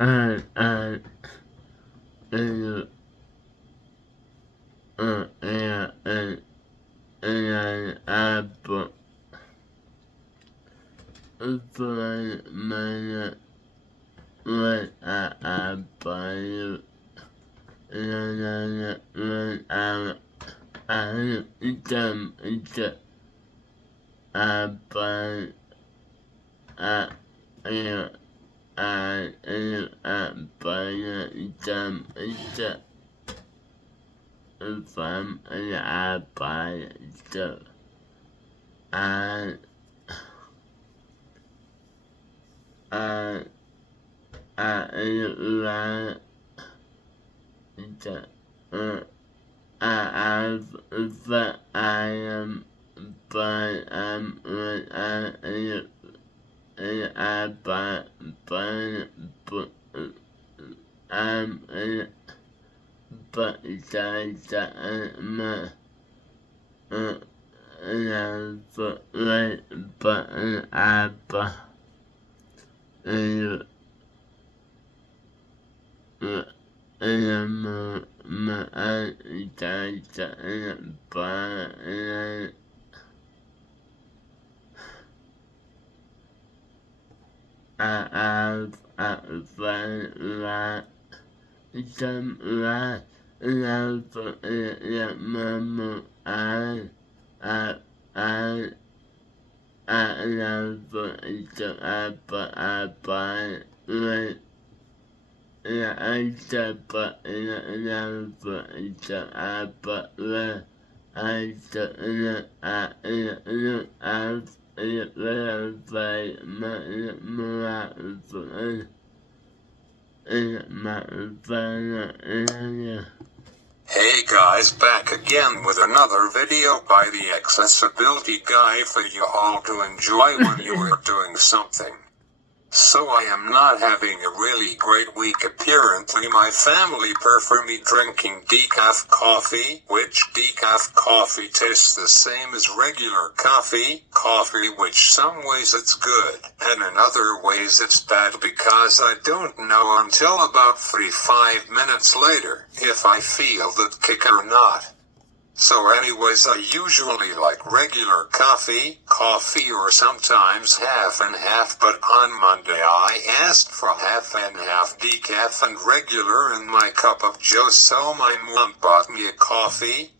and and apple for my what I buy when I jump into I buy I buy jump into from I buy so I I I I am but when but Hey guys, back again with another video by the accessibility guy for you all to enjoy when you are doing something. So I am not having a really great week apparently. My family prefer me drinking decaf coffee, which decaf coffee tastes the same as regular coffee, which some ways it's good, and in other ways it's bad because I don't know until about 35 minutes later if I feel that kick or not. So anyways, I usually like regular coffee or sometimes half and half, but on Monday I asked for half and half decaf and regular in my cup of joe, so my mom bought me a coffee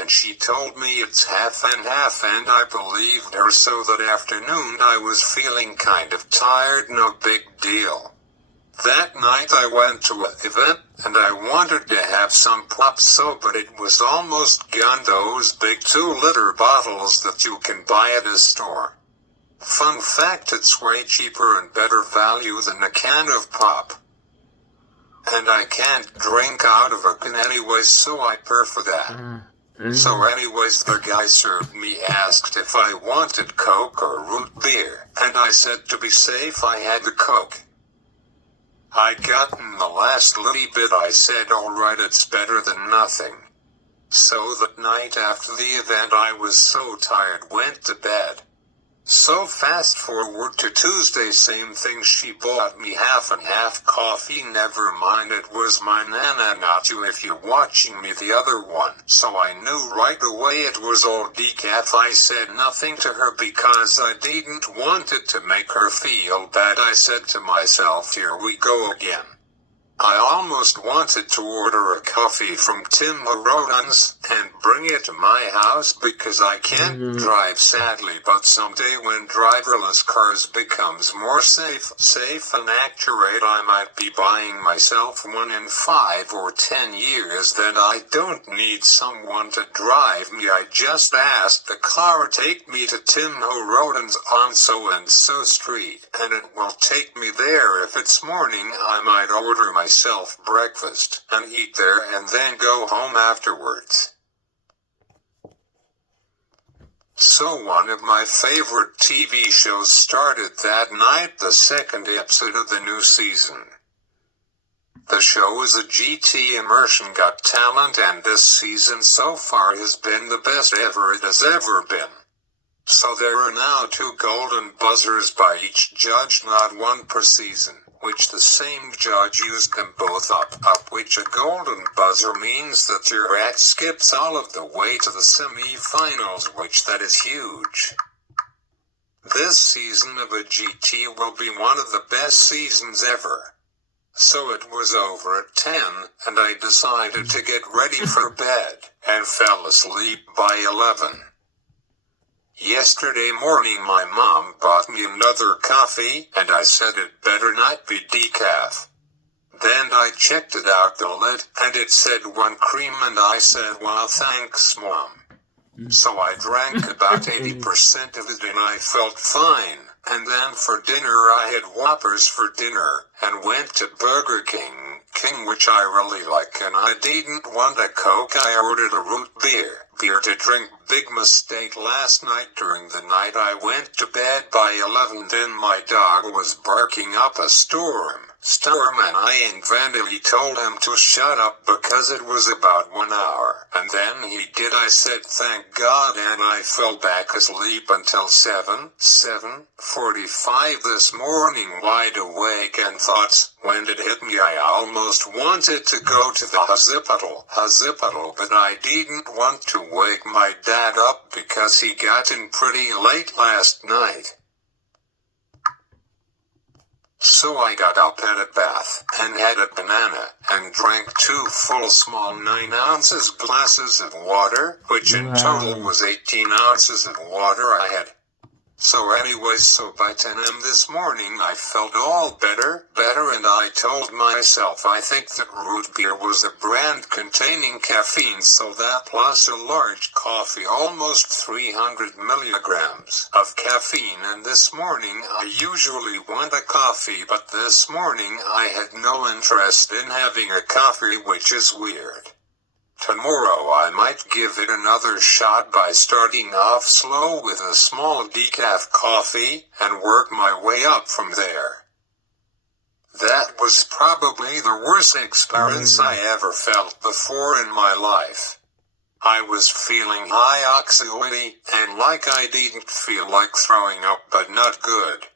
and she told me it's half and half, and I believed her. So that afternoon I was feeling kind of tired, no big deal. That night I went to an event, and I wanted to have some pop soap, but it was almost gone, those big 2-liter bottles that you can buy at a store. Fun fact, it's way cheaper and better value than a can of pop. And I can't drink out of a can anyways, so I prefer that. So anyways, the guy served me asked if I wanted Coke or root beer, and I said to be safe I had the Coke. I'd gotten the last little bit. I said alright, it's better than nothing. So that night after the event I was so tired, went to bed. So fast forward to Tuesday, same thing, she bought me half and half coffee, never mind, it was my nana, not you if you're watching me, the other one. So I knew right away it was all decaf. I said nothing to her because I didn't want it to make her feel bad. I said to myself, here we go again. I almost wanted to order a coffee from Tim Hortons and bring it to my house because I can't drive sadly, but someday when driverless cars becomes more safe and accurate, I might be buying myself one in 5 or 10 years. Then I don't need someone to drive me. I just ask the car take me to Tim Hortons on so and so street, and it will take me there. If it's morning, I might order myself breakfast and eat there and then go home afterwards. So one of my favorite TV shows started that night, the second episode of the new season. The show is a GT Immersion Got Talent, and this season so far has been the best ever it has ever been. So there are now 2 golden buzzers by each judge, not 1 per season. which the same judge used them both up, which a golden buzzer means that your act skips all of the way to the semi-finals, which that is huge. This season of a GT will be one of the best seasons ever. So it was over at 10, and I decided to get ready for bed, and fell asleep by 11. Yesterday morning my mom bought me another coffee, and I said it better not be decaf. Then I checked it out the lid, and it said 1 cream, and I said, "Wow, thanks, Mom." So I drank about 80% of it and I felt fine. And then for dinner I had Whoppers for dinner, and went to Burger King, which I really like, and I didn't want a Coke, I ordered a root beer to drink. Big mistake last night. During the night I went to bed by 11, then my dog was barking up a storm, and I invariably told him to shut up because it was about 1 hour, and then he did. I said thank God, and I fell back asleep until 7:45 this morning, wide awake and thoughts. When it hit me I almost wanted to go to the hospital, but I didn't want to wake my dad up because he got in pretty late last night. So I got up, had a bath, and had a banana, and drank 2 full small 9 ounces glasses of water, which in total was 18 ounces of water I had. So anyways, so by 10 a.m. this morning I felt all better, and I told myself I think that root beer was a brand containing caffeine, so that plus a large coffee, almost 300 milligrams of caffeine, and this morning I usually want a coffee, but this morning I had no interest in having a coffee, which is weird. Tomorrow I might give it another shot by starting off slow with a small decaf coffee, and work my way up from there. That was probably the worst experience I ever felt before in my life. I was feeling high oxygen, and like I didn't feel like throwing up, but not good.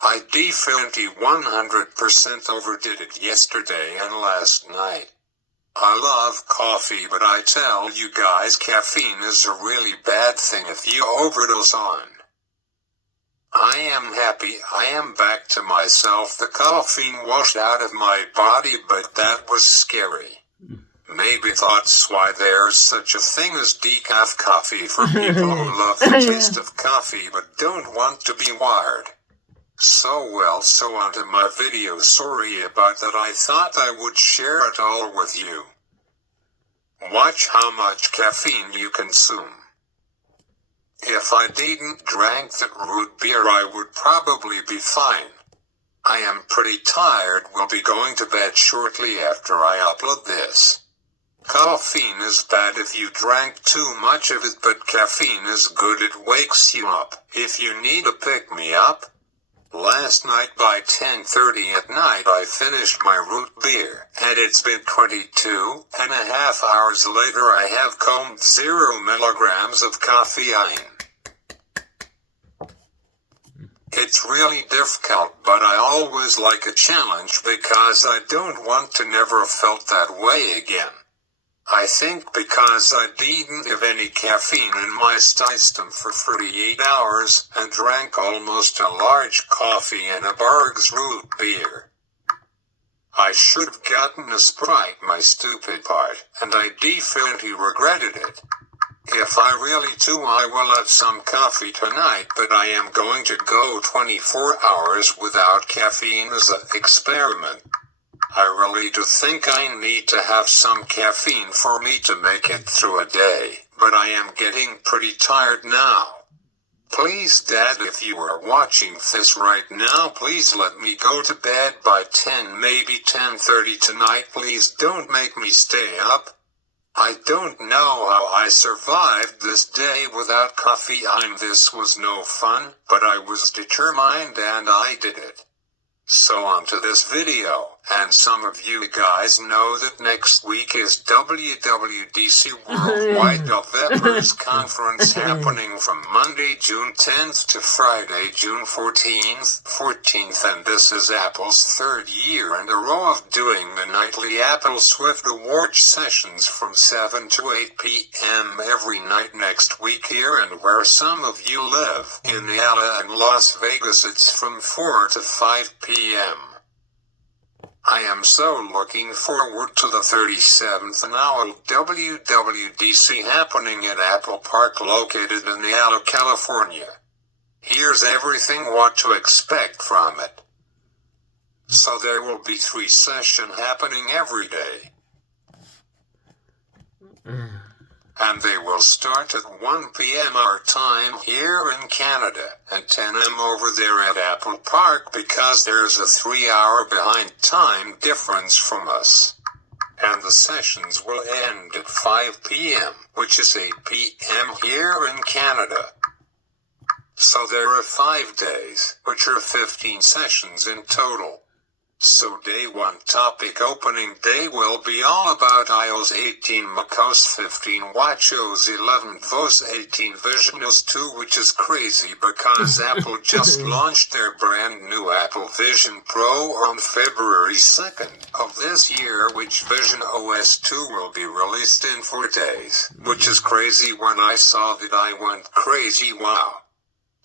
I definitely 100% overdid it yesterday and last night. I love coffee, but I tell you guys, caffeine is a really bad thing if you overdose on. I am happy I am back to myself. The caffeine washed out of my body, but that was scary. Maybe that's why there's such a thing as decaf coffee for people who love the taste of coffee but don't want to be wired. So on to my video. Sorry about that, I thought I would share it all with you. Watch how much caffeine you consume. If I didn't drink that root beer I would probably be fine. I am pretty tired, will be going to bed shortly after I upload this. Caffeine is bad if you drank too much of it, but caffeine is good, it wakes you up. If you need a pick-me-up, last night by 10:30 at night I finished my root beer, and it's been 22.5 hours later I have combed 0 milligrams of caffeine. It's really difficult, but I always like a challenge because I don't want to never felt that way again. I think because I didn't have any caffeine in my system for 48 hours and drank almost a large coffee and a Barg's root beer. I should have gotten a Sprite, my stupid part, and I definitely regretted it. If I really do, I will have some coffee tonight, but I am going to go 24 hours without caffeine as an experiment. I really do think I need to have some caffeine for me to make it through a day, but I am getting pretty tired now. Please, Dad, if you are watching this right now, please let me go to bed by 10, maybe 10:30 tonight. Please don't make me stay up. I don't know how I survived this day without caffeine. This was no fun, but I was determined and I did it. So on to this video, and some of you guys know that next week is WWDC Worldwide Developers Conference happening from Monday, June 10th to Friday, June 14th, and this is Apple's third year in a row of doing the nightly Apple Swift Awards sessions from 7 to 8 p.m. every night next week here, and where some of you live, in LA and Las Vegas, it's from 4 to 5 p.m. I am so looking forward to the 37th annual WWDC happening at Apple Park located in Yalo, California. Here's everything what to expect from it. So there will be 3 sessions happening every day. And they will start at 1 p.m. our time here in Canada, and 10 a.m. over there at Apple Park because there's a 3-hour behind time difference from us. And the sessions will end at 5 p.m., which is 8 p.m. here in Canada. So there are 5 days, which are 15 sessions in total. So day 1 topic opening day will be all about iOS 18, macOS 15, watchOS 11, tvOS 18, visionOS 2, which is crazy because Apple just launched their brand new Apple Vision Pro on February 2nd of this year, which Vision OS 2 will be released in 4 days, which is crazy. When I saw that I went crazy, wow.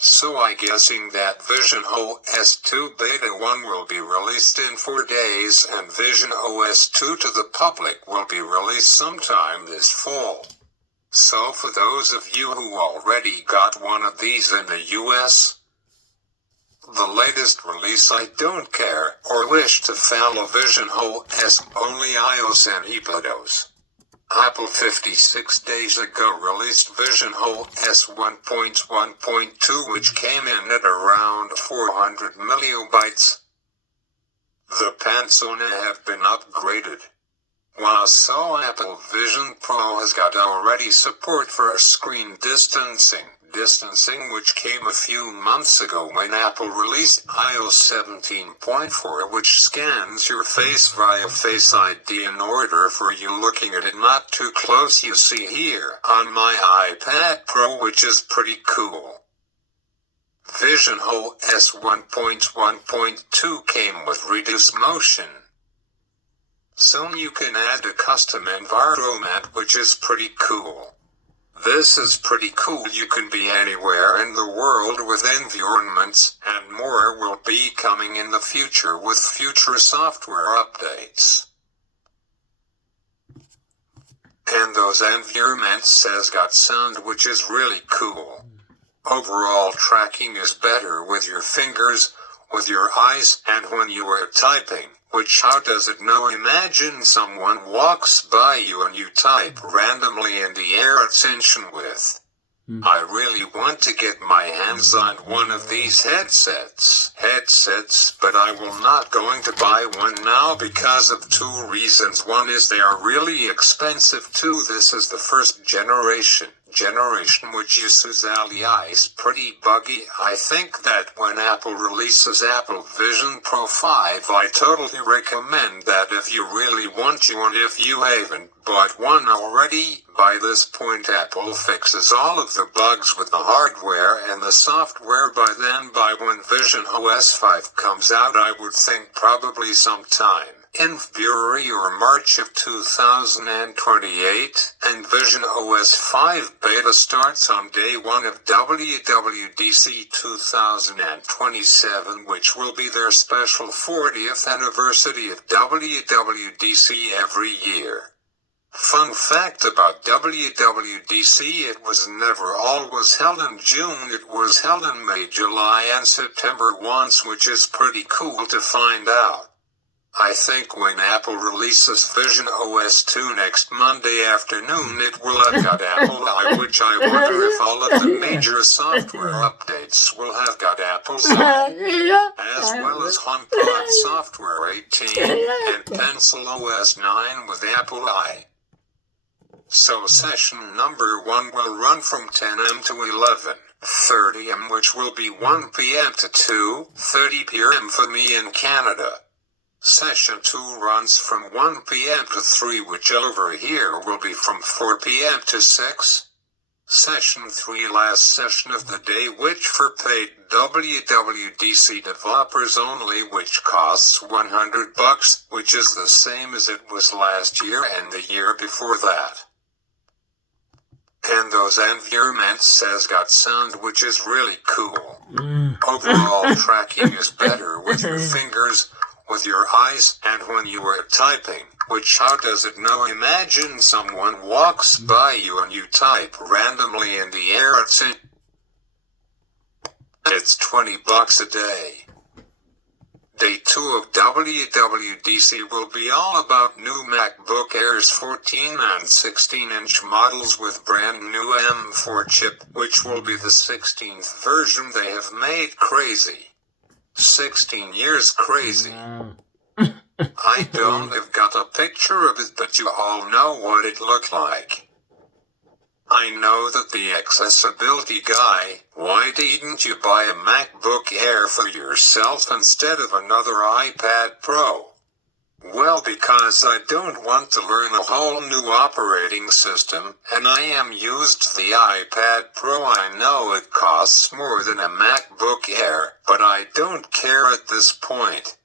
So I guessing that Vision OS 2 Beta 1 will be released in 4 days, and Vision OS 2 to the public will be released sometime this fall. So for those of you who already got one of these in the US, the latest release, I don't care or wish to follow Vision OS, only iOS and iPadOS. Apple 56 days ago released Vision OS 1.1.2, which came in at around 400 millibytes. The pants on it have been upgraded. While so Apple Vision Pro has got already support for screen distancing, which came a few months ago when Apple released iOS 17.4, which scans your face via Face ID in order for you looking at it not too close, you see here on my iPad Pro, which is pretty cool. Vision OS 1.1.2 came with reduced motion. Soon you can add a custom environment, which is pretty cool. This is pretty cool. You can be anywhere in the world with environments, and more will be coming in the future with future software updates. And those environments has got sound, which is really cool. Overall tracking is better with your fingers, with your eyes, and when you are typing. Which how does it know? Imagine someone walks by you and you type randomly in the air attention with. I really want to get my hands on one of these headsets, but I will not going to buy one now because of 2 reasons. One is they are really expensive. 2, this is the first generation which uses AI is pretty buggy. I think that when Apple releases Apple Vision Pro 5, I totally recommend that if you really want to, and if you haven't bought one already, by this point Apple fixes all of the bugs with the hardware and the software by then. By when Vision OS 5 comes out, I would think probably sometime in February or March of 2028, and Vision OS 5 beta starts on day 1 of WWDC 2027, which will be their special 40th anniversary of WWDC every year. Fun fact about WWDC, it was never always held in June, it was held in May, July and September once, which is pretty cool to find out. I think when Apple releases Vision OS 2 next Monday afternoon, it will have got Apple I, which I wonder if all of the major software updates will have got Apple's I, as well as HomePod Software 18 and Pencil OS 9 with Apple I. So session number 1 will run from 10 a.m. to 11, 30 am, which will be 1 p.m. to 2:30 p.m. for me in Canada. Session 2 runs from 1 p.m. to 3, which over here will be from 4 p.m. to 6. Session 3 last session of the day, which for paid WWDC developers only, which costs $100, which is the same as it was last year and the year before that. And those environments has got sound, which is really cool. Overall tracking is better with your fingers, with your eyes, and when you are typing, which how does it know? Imagine someone walks by you and you type randomly in the air. It's $20 a day. Day 2 of WWDC will be all about new MacBook Airs 14 and 16-inch models with brand new M4 chip, which will be the 16th version they have made. Crazy. 16 years crazy. I don't have got a picture of it, but you all know what it looked like. I know that the accessibility guy, why didn't you buy a MacBook Air for yourself instead of another iPad Pro? Well, because I don't want to learn a whole new operating system, and I am used to the iPad Pro. I know it costs more than a MacBook Air, but I don't care at this point.